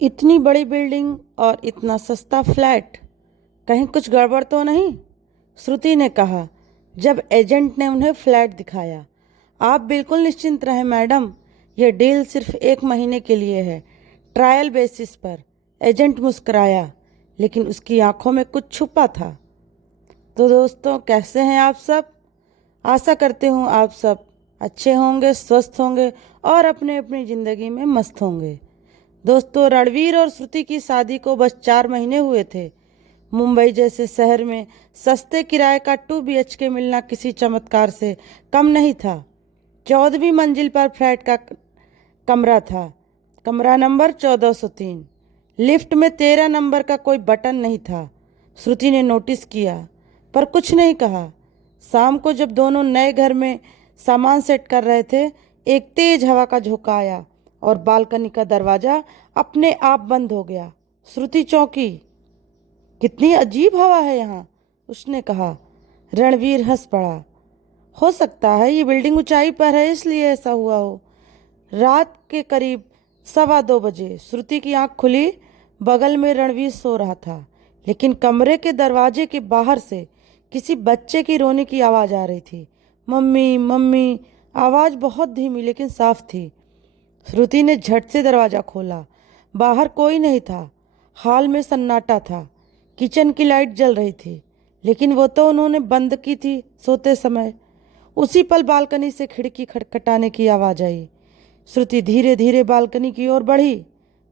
इतनी बड़ी बिल्डिंग और इतना सस्ता फ्लैट, कहीं कुछ गड़बड़ तो नहीं? श्रुति ने कहा जब एजेंट ने उन्हें फ्लैट दिखाया। आप बिल्कुल निश्चिंत रहें मैडम, यह डील सिर्फ 1 महीने के लिए है, ट्रायल बेसिस पर। एजेंट मुस्कुराया, लेकिन उसकी आंखों में कुछ छुपा था। तो दोस्तों, कैसे हैं आप सब? आशा करते हूँ आप सब अच्छे होंगे, स्वस्थ होंगे और अपने अपनी ज़िंदगी में मस्त होंगे। दोस्तों, रणवीर और श्रुति की शादी को बस 4 महीने हुए थे। मुंबई जैसे शहर में सस्ते किराए का 2 BHK मिलना किसी चमत्कार से कम नहीं था। 14वीं मंजिल पर फ्लैट का कमरा था, कमरा नंबर 1403। लिफ्ट में 13 नंबर का कोई बटन नहीं था। श्रुति ने नोटिस किया पर कुछ नहीं कहा। शाम को जब दोनों नए घर में सामान सेट कर रहे थे, एक तेज हवा का झोंका आया और बालकनी का दरवाज़ा अपने आप बंद हो गया। श्रुति चौंकी। कितनी अजीब हवा है यहाँ, उसने कहा। रणवीर हंस पड़ा। हो सकता है ये बिल्डिंग ऊंचाई पर है, इसलिए ऐसा हुआ हो। रात के करीब 2:15 बजे श्रुति की आंख खुली। बगल में रणवीर सो रहा था, लेकिन कमरे के दरवाजे के बाहर से किसी बच्चे की रोने की आवाज़ आ रही थी। मम्मी मम्मी, आवाज़ बहुत धीमी लेकिन साफ थी। श्रुति ने झट से दरवाज़ा खोला। बाहर कोई नहीं था। हॉल में सन्नाटा था। किचन की लाइट जल रही थी, लेकिन वो तो उन्होंने बंद की थी सोते समय। उसी पल बालकनी से खिड़की खटखटाने की आवाज़ आई। श्रुति धीरे धीरे बालकनी की ओर बढ़ी,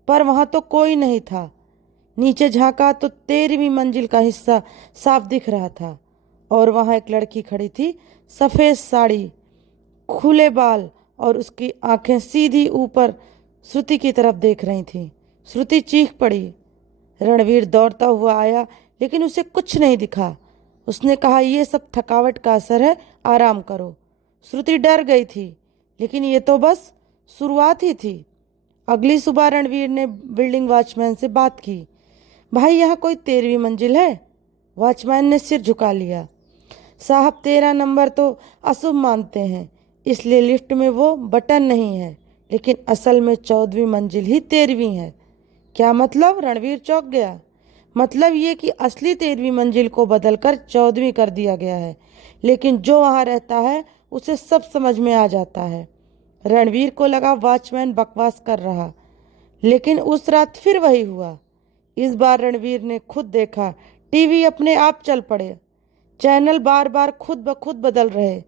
पर वहाँ तो कोई नहीं था। नीचे झांका तो 13वीं मंजिल का हिस्सा साफ दिख रहा था, और वहाँ एक लड़की खड़ी थी, सफ़ेद साड़ी, खुले बाल, और उसकी आंखें सीधी ऊपर श्रुति की तरफ देख रही थीं। श्रुति चीख पड़ी। रणवीर दौड़ता हुआ आया, लेकिन उसे कुछ नहीं दिखा। उसने कहा, ये सब थकावट का असर है, आराम करो। श्रुति डर गई थी, लेकिन ये तो बस शुरुआत ही थी। अगली सुबह रणवीर ने बिल्डिंग वॉचमैन से बात की। भाई, यहाँ कोई 13वीं मंजिल है? वॉचमैन ने सिर झुका लिया। साहब, 13 नंबर तो अशुभ मानते हैं, इसलिए लिफ्ट में वो बटन नहीं है, लेकिन असल में 14वीं मंजिल ही 13वीं है। क्या मतलब? रणवीर चौंक गया। मतलब ये कि असली 13वीं मंजिल को बदलकर 14वीं कर दिया गया है, लेकिन जो वहाँ रहता है उसे सब समझ में आ जाता है। रणवीर को लगा वॉचमैन बकवास कर रहा, लेकिन उस रात फिर वही हुआ। इस बार रणवीर ने खुद देखा, टीवी अपने आप चल पड़े। चैनल बार बार खुद ब खुद बदल रहे,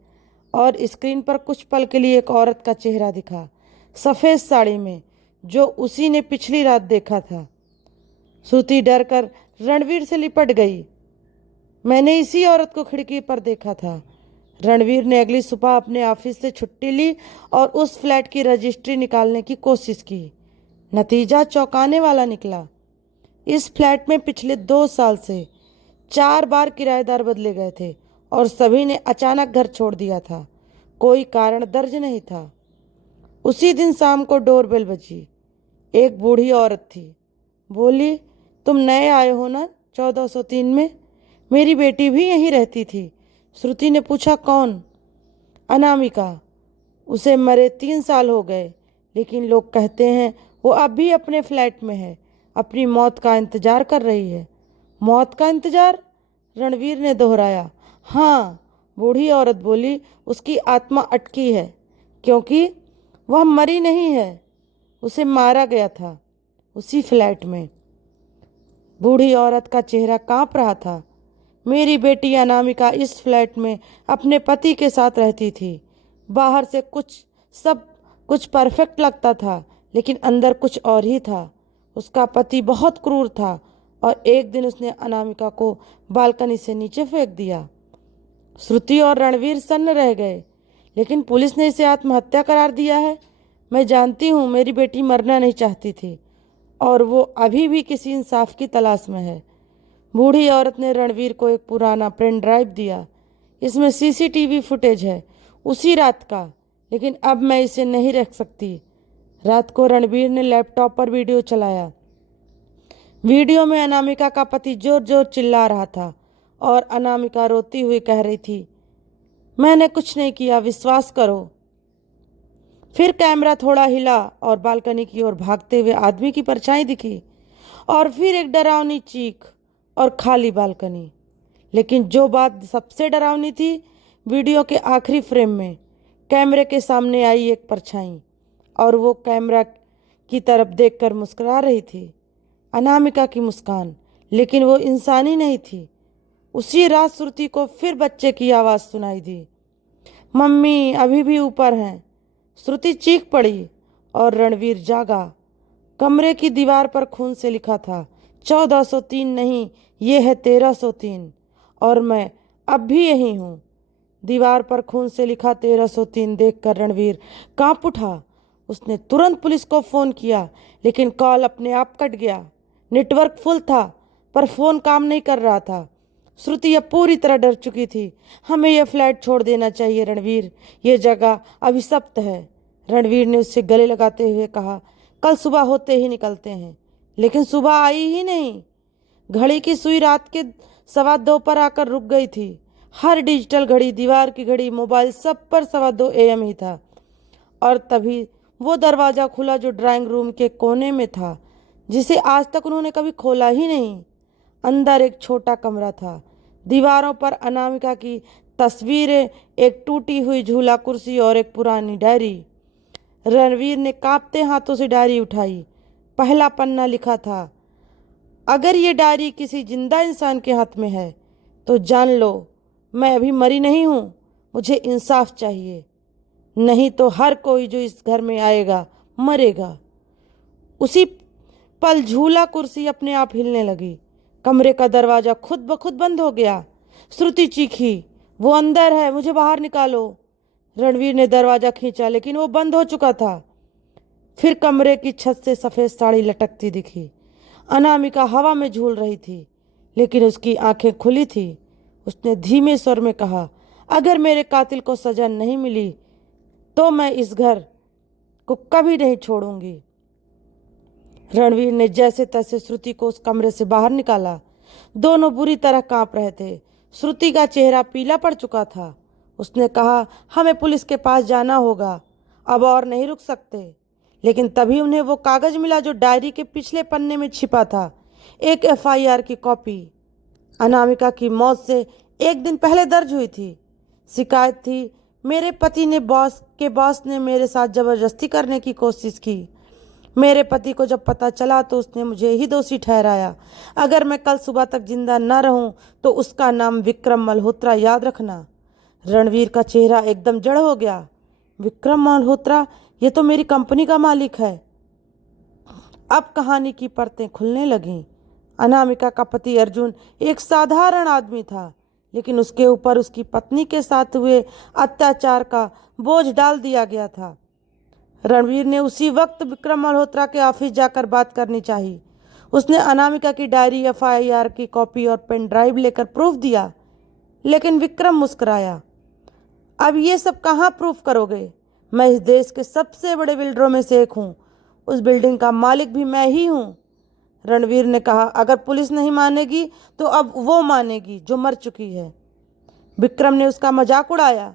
और स्क्रीन पर कुछ पल के लिए एक औरत का चेहरा दिखा, सफ़ेद साड़ी में, जो उसी ने पिछली रात देखा था। श्रुति डर कर रणवीर से लिपट गई। मैंने इसी औरत को खिड़की पर देखा था। रणवीर ने अगली सुबह अपने ऑफिस से छुट्टी ली और उस फ्लैट की रजिस्ट्री निकालने की कोशिश की। नतीजा चौंकाने वाला निकला। इस फ्लैट में पिछले 2 साल से 4 बार किराएदार बदले गए थे, और सभी ने अचानक घर छोड़ दिया था। कोई कारण दर्ज नहीं था। उसी दिन शाम को डोरबेल बजी। एक बूढ़ी औरत थी। बोली, तुम नए आए हो ना 1403 में? मेरी बेटी भी यहीं रहती थी। श्रुति ने पूछा, कौन? अनामिका। उसे मरे 3 साल हो गए, लेकिन लोग कहते हैं वो अब भी अपने फ्लैट में है, अपनी मौत का इंतजार कर रही है। मौत का इंतजार? रणवीर ने दोहराया। हाँ, बूढ़ी औरत बोली, उसकी आत्मा अटकी है, क्योंकि वह मरी नहीं है, उसे मारा गया था उसी फ्लैट में। बूढ़ी औरत का चेहरा कांप रहा था। मेरी बेटी अनामिका इस फ्लैट में अपने पति के साथ रहती थी। बाहर से सब कुछ परफेक्ट लगता था, लेकिन अंदर कुछ और ही था। उसका पति बहुत क्रूर था, और एक दिन उसने अनामिका को बालकनी से नीचे फेंक दिया। श्रुति और रणवीर सन्न रह गए। लेकिन पुलिस ने इसे आत्महत्या करार दिया है। मैं जानती हूँ मेरी बेटी मरना नहीं चाहती थी, और वो अभी भी किसी इंसाफ की तलाश में है। बूढ़ी औरत ने रणवीर को एक पुराना पेन ड्राइव दिया। इसमें सीसीटीवी फुटेज है उसी रात का, लेकिन अब मैं इसे नहीं रख सकती। रात को रणवीर ने लैपटॉप पर वीडियो चलाया। वीडियो में अनामिका का पति जोर जोर चिल्ला रहा था, और अनामिका रोती हुई कह रही थी, मैंने कुछ नहीं किया, विश्वास करो। फिर कैमरा थोड़ा हिला और बालकनी की ओर भागते हुए आदमी की परछाई दिखी, और फिर एक डरावनी चीख और खाली बालकनी। लेकिन जो बात सबसे डरावनी थी, वीडियो के आखिरी फ्रेम में कैमरे के सामने आई एक परछाई, और वो कैमरा की तरफ देखकर मुस्कुरा रही थी। अनामिका की मुस्कान, लेकिन वो इंसानी नहीं थी। उसी रात श्रुति को फिर बच्चे की आवाज़ सुनाई दी, मम्मी अभी भी ऊपर हैं। श्रुति चीख पड़ी और रणवीर जागा। कमरे की दीवार पर खून से लिखा था 1403 नहीं, ये है 1303, और मैं अब भी यही हूँ। दीवार पर खून से लिखा 1303 देखकर रणवीर कांप उठा। उसने तुरंत पुलिस को फ़ोन किया, लेकिन कॉल अपने आप कट गया। नेटवर्क फुल था पर फ़ोन काम नहीं कर रहा था। श्रुति अब पूरी तरह डर चुकी थी। हमें यह फ्लैट छोड़ देना चाहिए रणवीर, ये जगह अभिशप्त है। रणवीर ने उससे गले लगाते हुए कहा, कल सुबह होते ही निकलते हैं। लेकिन सुबह आई ही नहीं। घड़ी की सुई रात के 2:15 पर आकर रुक गई थी। हर डिजिटल घड़ी, दीवार की घड़ी, मोबाइल, सब पर 2:15 AM ही था। और तभी वो दरवाज़ा खुला जो ड्राइंग रूम के कोने में था, जिसे आज तक उन्होंने कभी खोला ही नहीं। अंदर एक छोटा कमरा था। दीवारों पर अनामिका की तस्वीरें, एक टूटी हुई झूला कुर्सी और एक पुरानी डायरी। रणवीर ने कांपते हाथों से डायरी उठाई। पहला पन्ना लिखा था, अगर ये डायरी किसी जिंदा इंसान के हाथ में है तो जान लो मैं अभी मरी नहीं हूँ। मुझे इंसाफ चाहिए, नहीं तो हर कोई जो इस घर में आएगा मरेगा। उसी पल झूला कुर्सी अपने आप हिलने लगी। कमरे का दरवाजा खुद ब खुद बंद हो गया। श्रुति चीखी, वो अंदर है, मुझे बाहर निकालो। रणवीर ने दरवाजा खींचा, लेकिन वो बंद हो चुका था। फिर कमरे की छत से सफ़ेद साड़ी लटकती दिखी। अनामिका हवा में झूल रही थी, लेकिन उसकी आंखें खुली थी। उसने धीमे स्वर में कहा, अगर मेरे कातिल को सजा नहीं मिली तो मैं इस घर को कभी नहीं छोड़ूंगी। रणवीर ने जैसे तैसे श्रुति को उस कमरे से बाहर निकाला। दोनों बुरी तरह कांप रहे थे। श्रुति का चेहरा पीला पड़ चुका था। उसने कहा, हमें पुलिस के पास जाना होगा, अब और नहीं रुक सकते। लेकिन तभी उन्हें वो कागज़ मिला जो डायरी के पिछले पन्ने में छिपा था। एक FIR की कॉपी। अनामिका की मौत से एक दिन पहले दर्ज हुई थी। शिकायत थी, मेरे पति ने बॉस ने मेरे साथ ज़बरदस्ती करने की कोशिश की। मेरे पति को जब पता चला तो उसने मुझे ही दोषी ठहराया। अगर मैं कल सुबह तक जिंदा न रहूं तो उसका नाम विक्रम मल्होत्रा याद रखना। रणवीर का चेहरा एकदम जड़ हो गया। विक्रम मल्होत्रा, ये तो मेरी कंपनी का मालिक है। अब कहानी की परतें खुलने लगीं। अनामिका का पति अर्जुन एक साधारण आदमी था, लेकिन उसके ऊपर उसकी पत्नी के साथ हुए अत्याचार का बोझ डाल दिया गया था। रणवीर ने उसी वक्त विक्रम मल्होत्रा के ऑफिस जाकर बात करनी चाहिए। उसने अनामिका की डायरी, FIR की कॉपी और पेन ड्राइव लेकर प्रूफ दिया, लेकिन विक्रम मुस्कुराया। अब ये सब कहाँ प्रूफ करोगे? मैं इस देश के सबसे बड़े बिल्डरों में से एक हूँ। उस बिल्डिंग का मालिक भी मैं ही हूँ। रणवीर ने कहा, अगर पुलिस नहीं मानेगी तो अब वो मानेगी जो मर चुकी है। विक्रम ने उसका मजाक उड़ाया,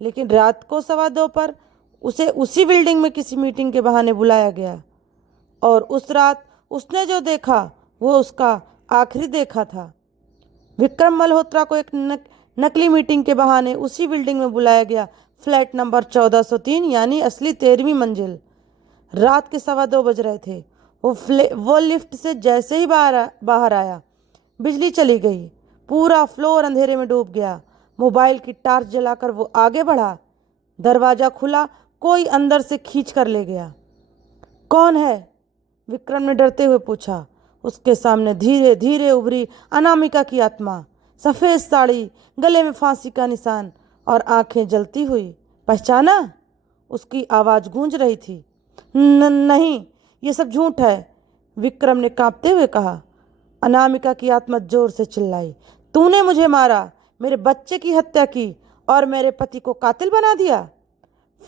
लेकिन रात को 2:15 पर उसे उसी बिल्डिंग में किसी मीटिंग के बहाने बुलाया गया, और उस रात उसने जो देखा वो उसका आखिरी देखा था। विक्रम मल्होत्रा को एक नकली मीटिंग के बहाने उसी बिल्डिंग में बुलाया गया, फ्लैट नंबर 1403, यानी असली 13वीं मंजिल। रात के 2:15 बज रहे थे। वो लिफ्ट से जैसे ही बाहर आया, बिजली चली गई। पूरा फ्लोर अंधेरे में डूब गया। मोबाइल की टार्च जलाकर वो आगे बढ़ा। दरवाज़ा खुला, कोई अंदर से खींच कर ले गया। कौन है? विक्रम ने डरते हुए पूछा। उसके सामने धीरे धीरे उभरी अनामिका की आत्मा। सफ़ेद साड़ी, गले में फांसी का निशान और आंखें जलती हुई। पहचाना? उसकी आवाज़ गूंज रही थी। नहीं, ये सब झूठ है, विक्रम ने कांपते हुए कहा। अनामिका की आत्मा जोर से चिल्लाई, तूने मुझे मारा, मेरे बच्चे की हत्या की और मेरे पति को कातिल बना दिया।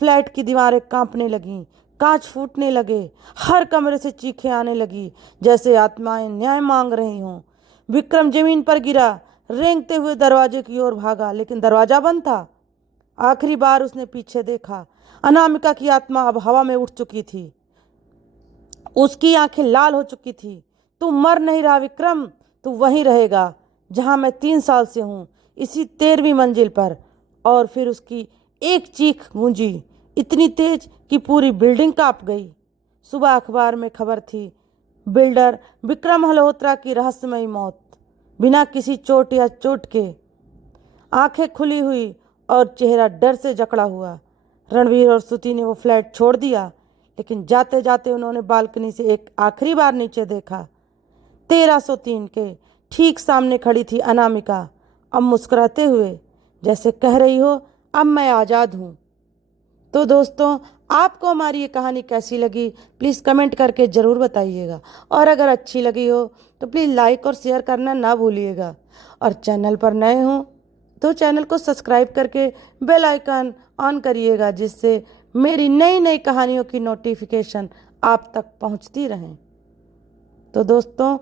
फ्लैट की दीवारें कांपने लगीं, कांच फूटने लगे, हर कमरे से चीखें आने लगी जैसे आत्माएं न्याय मांग रही हों। विक्रम जमीन पर गिरा, रेंगते हुए दरवाजे की ओर भागा, लेकिन दरवाजा बंद था। आखिरी बार उसने पीछे देखा। अनामिका की आत्मा अब हवा में उठ चुकी थी, उसकी आंखें लाल हो चुकी थी। तू मर नहीं रहा विक्रम, तू वहीं रहेगा जहां मैं 3 साल से हूं, इसी 13वीं मंजिल पर। और फिर उसकी एक चीख गूंजी, इतनी तेज कि पूरी बिल्डिंग कांप गई। सुबह अखबार में खबर थी, बिल्डर विक्रम मल्होत्रा की रहस्यमयी मौत, बिना किसी चोट या चोट के। आंखें खुली हुई और चेहरा डर से जकड़ा हुआ। रणवीर और श्रुति ने वो फ्लैट छोड़ दिया, लेकिन जाते जाते उन्होंने बालकनी से एक आखिरी बार नीचे देखा। 1303 के ठीक सामने खड़ी थी अनामिका, अब मुस्कुराते हुए, जैसे कह रही हो अब मैं आज़ाद हूँ। तो दोस्तों, आपको हमारी ये कहानी कैसी लगी प्लीज़ कमेंट करके ज़रूर बताइएगा। और अगर अच्छी लगी हो तो प्लीज़ लाइक और शेयर करना ना भूलिएगा। और चैनल पर नए हो तो चैनल को सब्सक्राइब करके बेल आइकन ऑन करिएगा, जिससे मेरी नई नई कहानियों की नोटिफिकेशन आप तक पहुंचती रहें। तो दोस्तों,